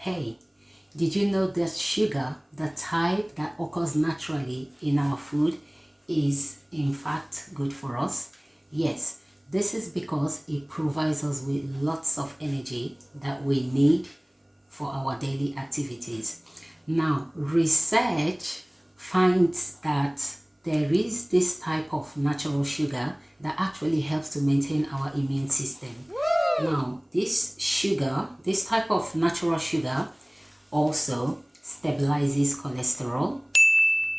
Hey, did you know that sugar, the type that occurs naturally in our food, is in fact good for us? Yes, this is because it provides us with lots of energy that we need for our daily activities. Now, research finds that there is this type of natural sugar that actually helps to maintain our immune system. Now, this type of natural sugar also stabilizes cholesterol.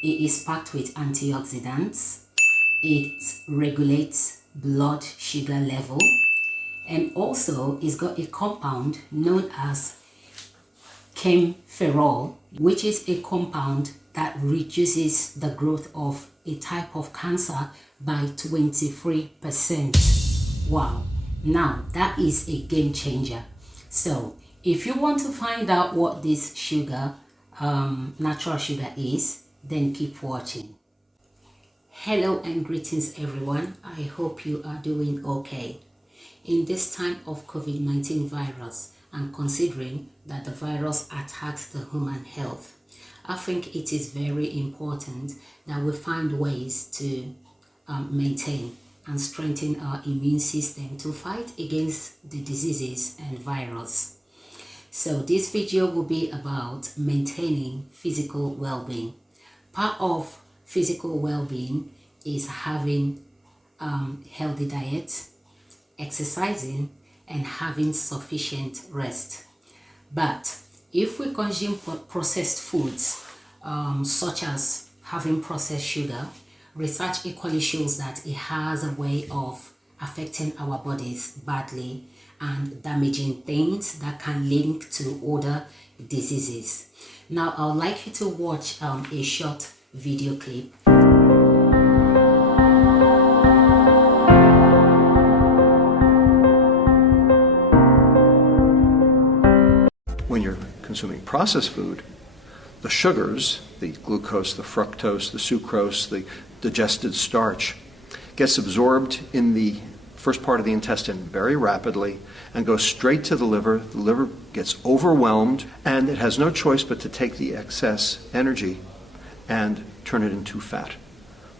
It is packed with antioxidants. It regulates blood sugar level, and also it's got a compound known as camphorol, which is a compound that reduces the growth of a type of cancer by 23%. Wow, now that is a game changer. So if you want to find out what this sugar, natural sugar is, then keep watching. Hello and greetings everyone. I hope you are doing okay. In this time of COVID-19 virus, and considering that the virus attacks the human health, I think it is very important that we find ways to maintain and strengthen our immune system to fight against the diseases and virus. So this video will be about maintaining physical well-being. Part of physical well-being is having healthy diet, exercising, and having sufficient rest. But if we consume processed foods, such as having processed sugar, research equally shows that it has a way of affecting our bodies badly and damaging things that can link to other diseases. Now, I would like you to watch a short video clip. When you're consuming processed food, the sugars, the glucose, the fructose, the sucrose, the digested starch, gets absorbed in the first part of the intestine very rapidly and goes straight to the liver. The liver gets overwhelmed, and it has no choice but to take the excess energy and turn it into fat.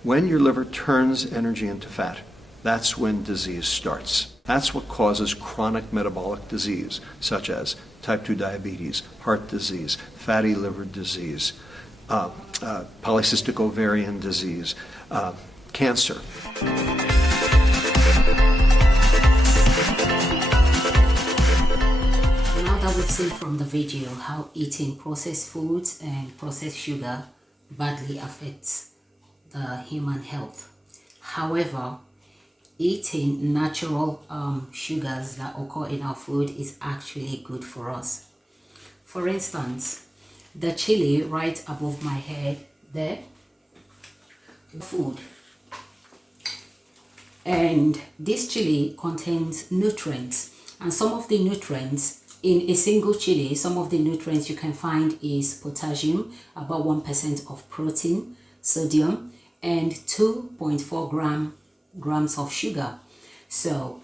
When your liver turns energy into fat, that's when disease starts. That's what causes chronic metabolic disease, such as type 2 diabetes, heart disease, fatty liver disease, polycystic ovarian disease, cancer. Now that we've seen from the video how eating processed foods and processed sugar badly affects the human health, however, eating natural sugars that occur in our food is actually good for us. For instance, the chili right above my head there, food. And this chili contains nutrients, and some of the nutrients in a single chili, some of the nutrients you can find is potassium, about 1% of protein, sodium, and 2.4 grams of sugar. So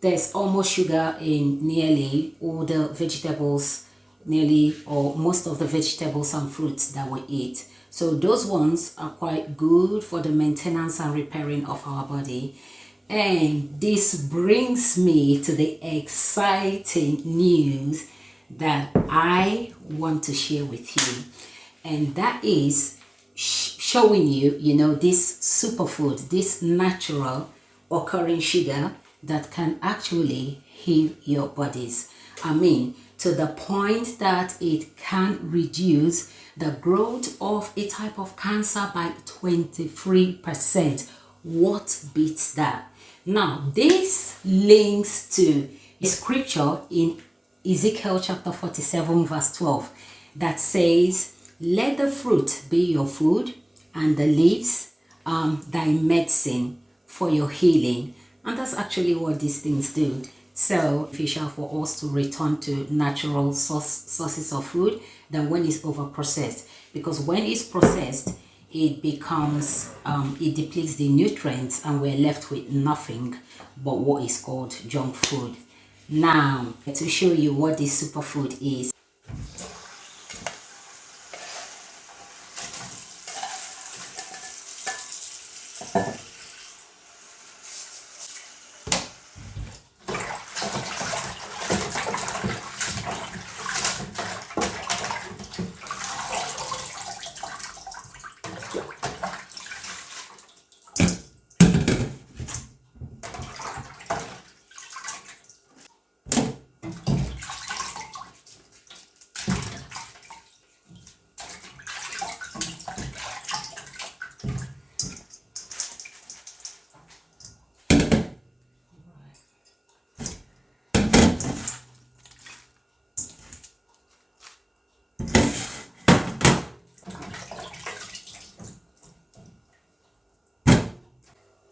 there's almost sugar in nearly all the vegetables, nearly or most of the vegetables and fruits that we eat. So those ones are quite good for the maintenance and repairing of our body. And this brings me to the exciting news that I want to share with you, and that is showing you, this superfood, this natural occurring sugar that can actually heal your bodies. I mean, to the point that it can reduce the growth of a type of cancer by 23%. What beats that? Now, this links to a scripture in Ezekiel chapter 47 verse 12 that says, "Let the fruit be your food, and the leaves thy medicine for your healing." And that's actually what these things do. So beneficial for us to return to natural sources of food than when it's over processed, because when it's processed, it becomes it depletes the nutrients and we're left with nothing but what is called junk food. Now, to show you what this superfood is,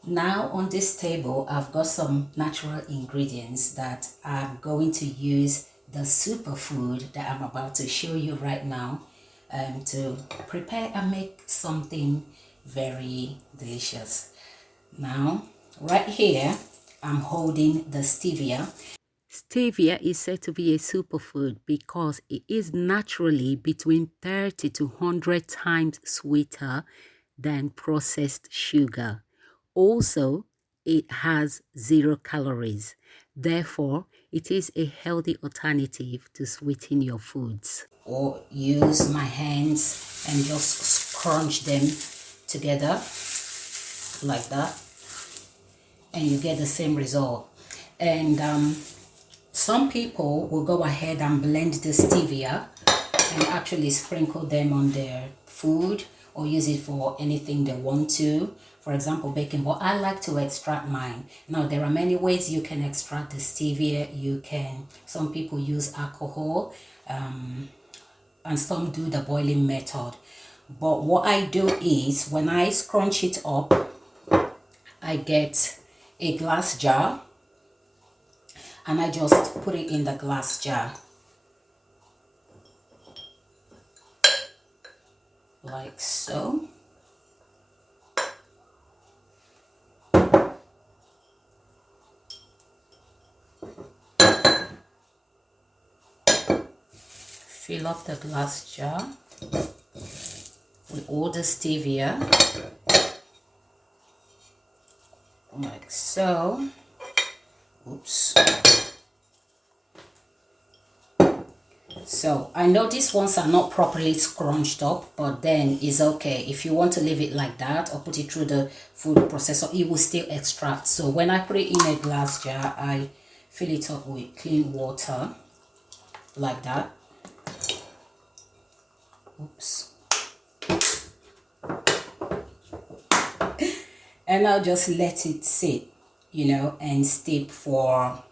Now on this table, I've got some natural ingredients that I'm going to use the superfood that I'm about to show you right now to prepare and make something very delicious. Now, right here, I'm holding the stevia. Stevia is said to be a superfood because it is naturally between 30 to 100 times sweeter than processed sugar. Also, it has 0 calories. Therefore, it is a healthy alternative to sweeten your foods. Or use my hands and just crunch them together like that, and you get the same result. And some people will go ahead and blend the stevia and actually sprinkle them on their food or use it for anything they want to. For example, baking, but I like to extract mine. Now, there are many ways you can extract the stevia. Some people use alcohol, and some do the boiling method. But what I do is, when I scrunch it up, I get a glass jar and I just put it in the glass jar like so. Fill up the glass jar with all the stevia like so. Oops. So I know these ones are not properly scrunched up, but then it's okay. If you want to leave it like that or put it through the food processor, it will still extract. So when I put it in a glass jar, I fill it up with clean water like that. Oops. And I'll just let it sit, and steep for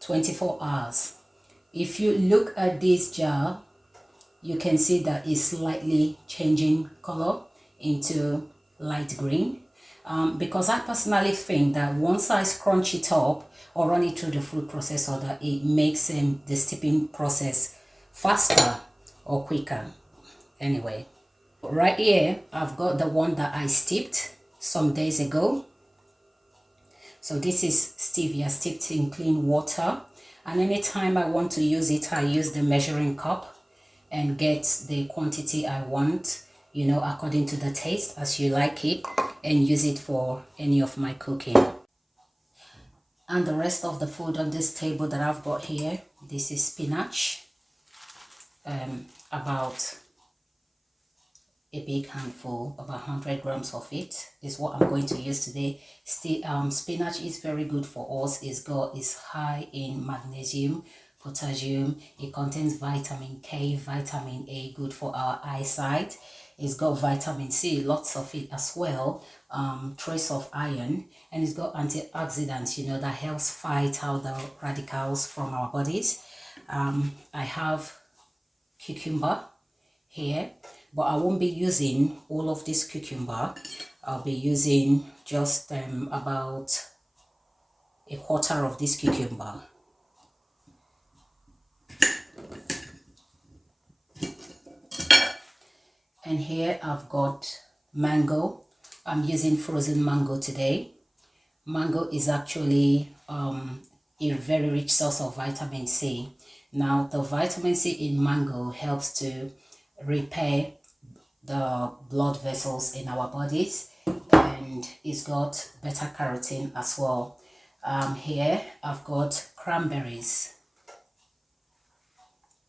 24 hours. If you look at this jar, you can see that it's slightly changing color into light green. Because I personally think that once I scrunch it up or run it through the food processor, that it makes the steeping process faster or quicker. Anyway, right here, I've got the one that I steeped some days ago. So this is stevia steeped in clean water. And anytime I want to use it, I use the measuring cup and get the quantity I want, according to the taste as you like it, and use it for any of my cooking. And the rest of the food on this table that I've got here, this is spinach, about a big handful, about 100 grams of it is what I'm going to use today. Spinach is very good for us. It's high in magnesium, potassium. It contains vitamin K, vitamin A, good for our eyesight. It's got vitamin C, lots of it as well, trace of iron, and it's got antioxidants, that helps fight out the radicals from our bodies. I have cucumber here, but I won't be using all of this cucumber. I'll be using just about a quarter of this cucumber. And here I've got mango. I'm using frozen mango today. Mango is actually a very rich source of vitamin C. Now, the vitamin C in mango helps to repair the blood vessels in our bodies, and it's got beta carotene as well. Here I've got cranberries.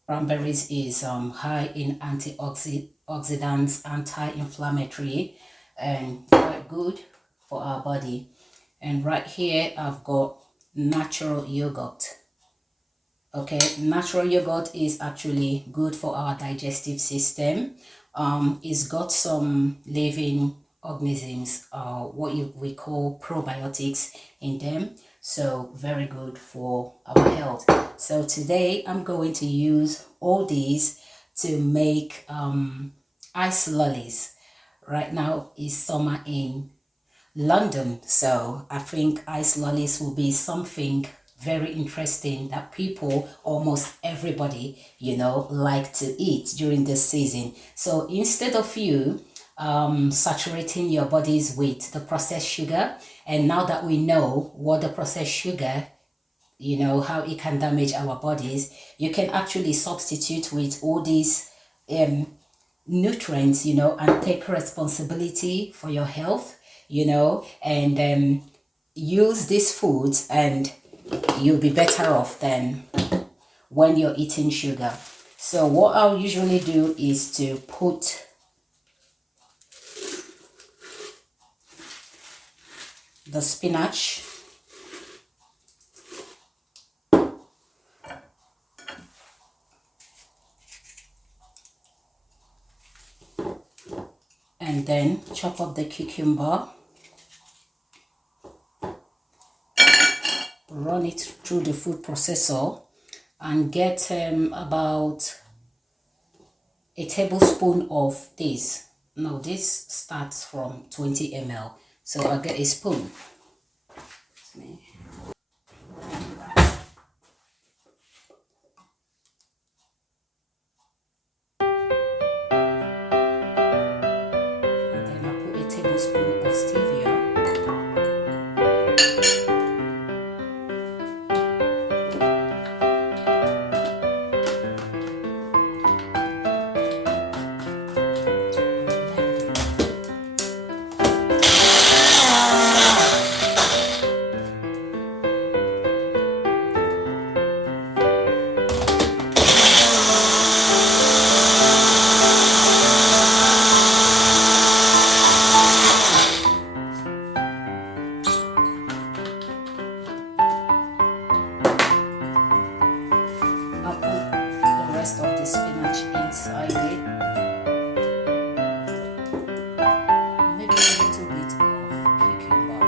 Cranberries is high in antioxidants, anti-inflammatory, and quite good for our body. And right here I've got natural yogurt. Okay, natural yogurt is actually good for our digestive system. It's got some living organisms, what we call probiotics in them. So very good for our health. So today I'm going to use all these to make ice lollies. Right now is summer in London. So I think ice lollies will be something very interesting that people, almost everybody, like to eat during this season. So instead of you saturating your bodies with the processed sugar, and now that we know what the processed sugar, how it can damage our bodies, you can actually substitute with all these nutrients, and take responsibility for your health, and use these foods, and you'll be better off than when you're eating sugar. So what I'll usually do is to put the spinach, and then chop up the cucumber, run it through the food processor, and get about a tablespoon of this. Now this starts from 20 ml, so I'll get a spoon. And then I'll put a tablespoon of stevia. Of the spinach inside it, maybe a little bit of cucumber.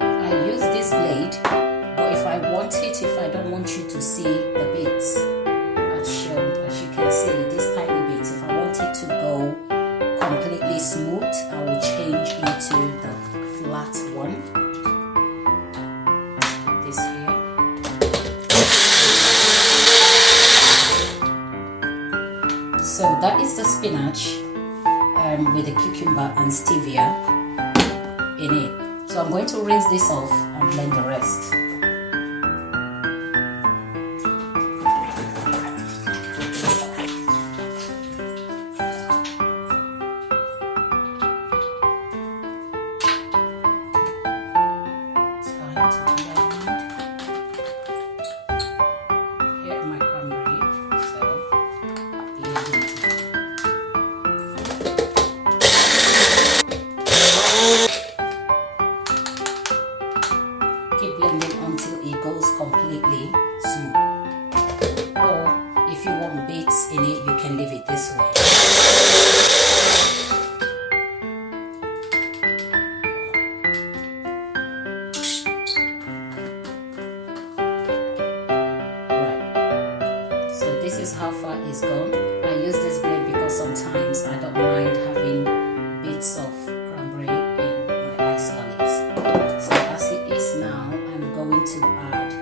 I use this blade, but if I don't want you to see the bits as you can see, these tiny bits, if I want it to go completely smooth, I will change into the flat one. This here. So that is the spinach with the cucumber and stevia in it. So I'm going to rinse this off and blend the rest. Time to blend. Here are my cranberry. So keep blending until it goes completely smooth. Or if you want bits in it, you can leave it this way. Right. So this is how far it's gone. I use this blade because sometimes I don't mind having bits of cranberry in my ice lollies. So as it is now, I'm going to add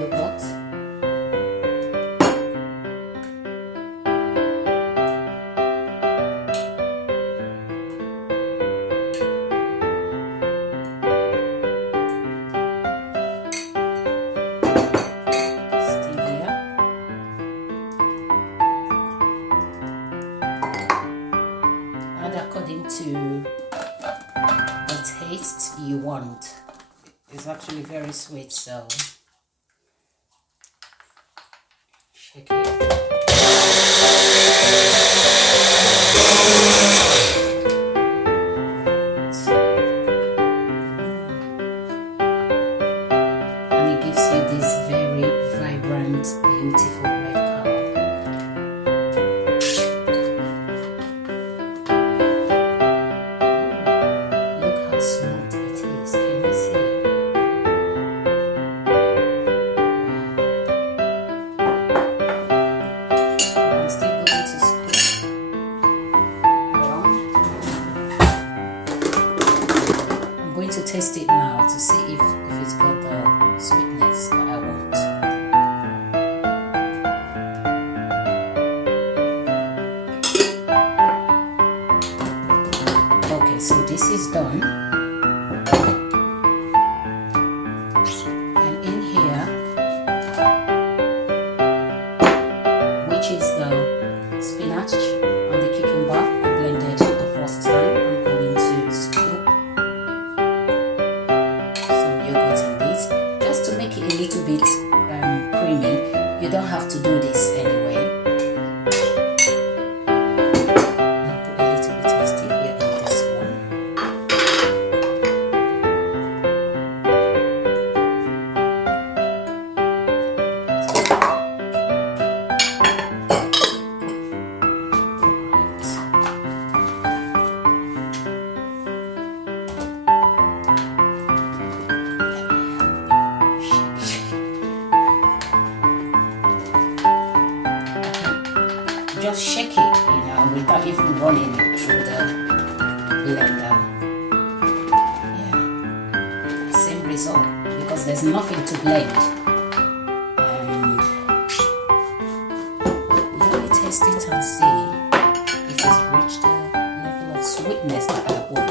yogurt. Stevia. And according to the taste you want. It's actually very sweet, so shake it. And it gives you this very to taste it now to see if it's got the sweetness that I want. Okay, so this is done. And in here, which is the spinach and the cucumber I blended the first time, I'm going to scoop some yogurt in this just to make it a little bit creamy. You don't have to do this anyway. I'll put a little bit of stevia in this one. Just shake it, without even running it through the blender. Yeah, same result because there's nothing to blend. And let me taste it and see if it's reached the level of sweetness that I want.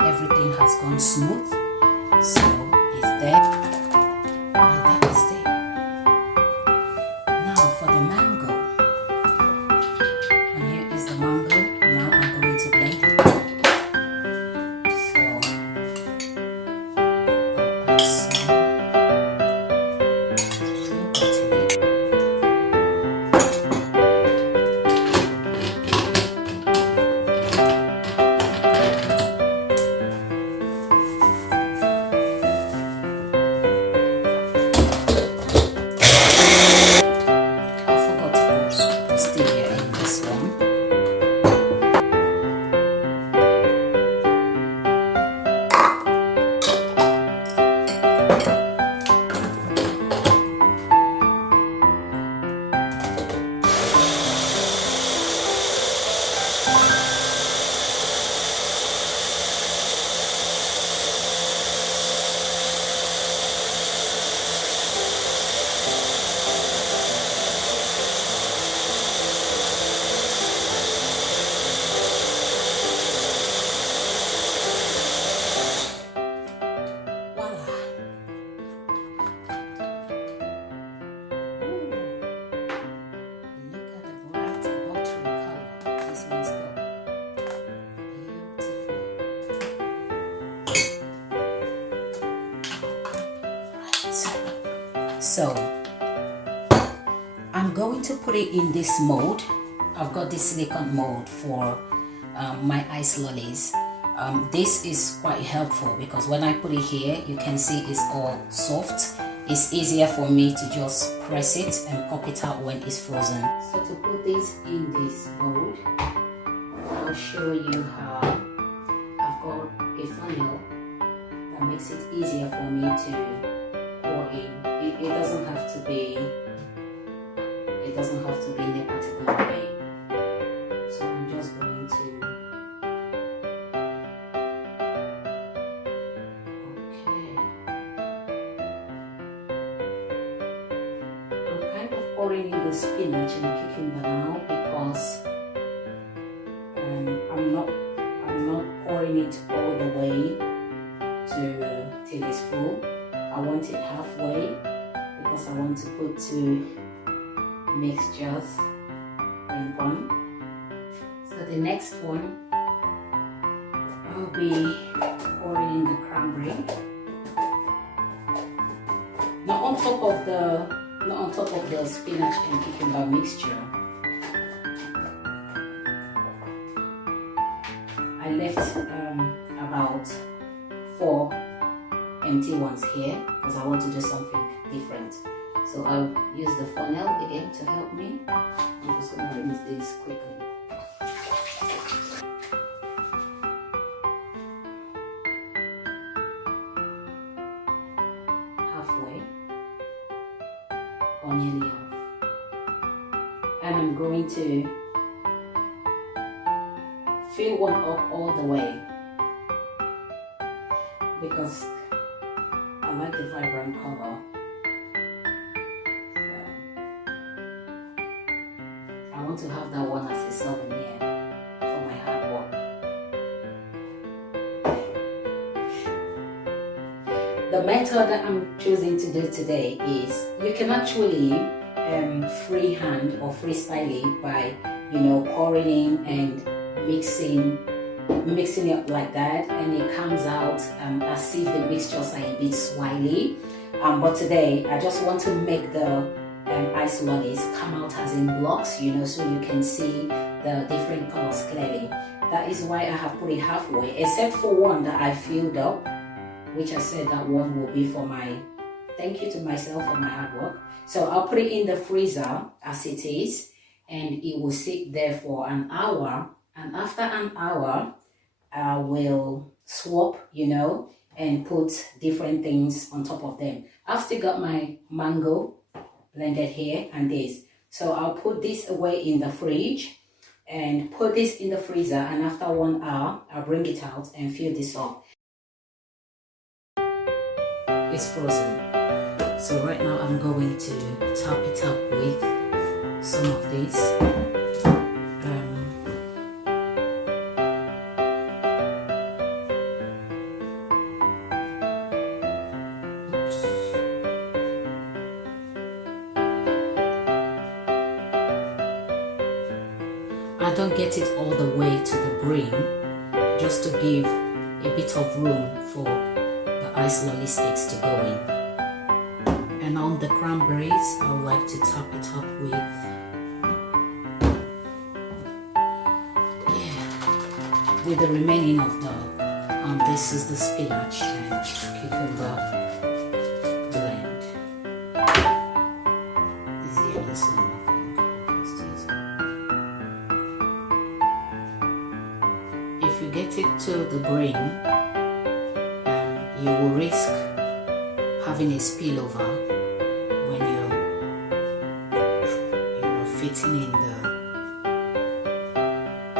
Everything has gone smooth, so it's there, and that is it. Now for the mango, and here is the mango. Now I'm going to blend it. So I'll add some yogurt in it. So I'm going to put it in this mold. I've got this silicone mold for my ice lollies. This is quite helpful because when I put it here, you can see it's all soft. It's easier for me to just press it and pop it out when it's frozen. So to put this in this mold, I'll show you how I've got a funnel that makes it easier for me to pour in. It doesn't have to be in a particular way. So I'm just going to pouring in the spinach and cucumber now because I'm not pouring it all the way till it's full. I want it halfway because I want to put two mixtures in one. So the next one, I'll be pouring in the cranberry. Not on top of the spinach and cucumber mixture. I left about 4 empty ones here because I want to do something different. So I'll use the funnel again to help me. I'm just going to remove this quickly. Halfway. or nearly half. And I'm going to fill one up all the way because I like the vibrant color. I want to have that one as a souvenir for my hard work. The method that I'm choosing to do today is you can actually freehand or freestyle it by, pouring in and mixing it like that, and it comes out as if the mixtures are a bit swirly. But today I just want to make the ice lollies come out as in blocks, so you can see the different colors clearly. That is why I have put it halfway, except for one that I filled up, which I said that one will be for my thank you to myself for my hard work. So I'll put it in the freezer as it is, and it will sit there for an hour. And after an hour, I will swap, and put different things on top of them. I've still got my mango blended here and this. So I'll put this away in the fridge and put this in the freezer, and after 1 hour, I'll bring it out and fill this up. It's frozen. So right now I'm going to top it up with some of this. I don't get it all the way to the brim, just to give a bit of room for the ice lolly sticks to go in. And on the cranberries, I would like to top it up with the remaining of the, this is the spinach and cucumber blend. This is the other side, I think. If you get it to the brim, you will risk having a spillover when you're fitting in the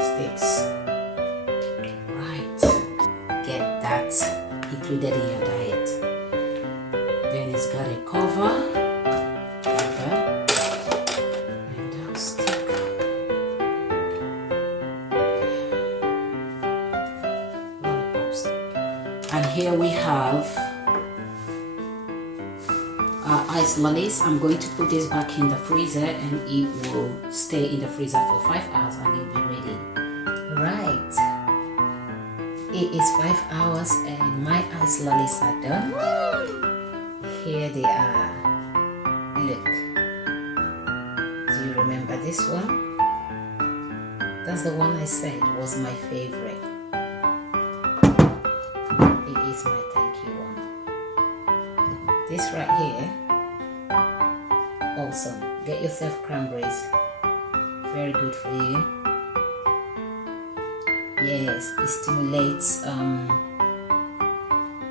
sticks. Right, get that included in your diet. Then it's got a cover like that, and that'll stick. Lollipops. And here we have ice lollies. I'm going to put this back in the freezer, and it will stay in the freezer for 5 hours and it'll be ready. Right, it is 5 hours and my ice lollies are done. Here they are. Look, do you remember this one? That's the one I said was my favorite. It is my thank you one. This right here, awesome. Get yourself cranberries, very good for you. Yes, it stimulates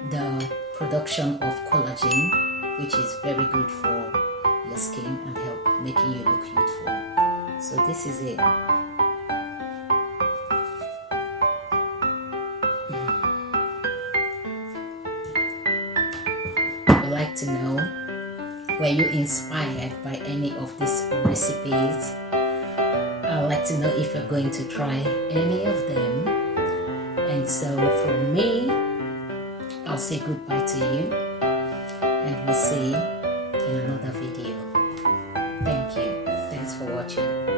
the production of collagen, which is very good for your skin and help making you look youthful. So this is it. I'd like to know, were you inspired by any of these recipes? I'd like to know if you're going to try any of them. And so from me, I'll say goodbye to you, and we'll see in another video. Thank you. Thanks for watching.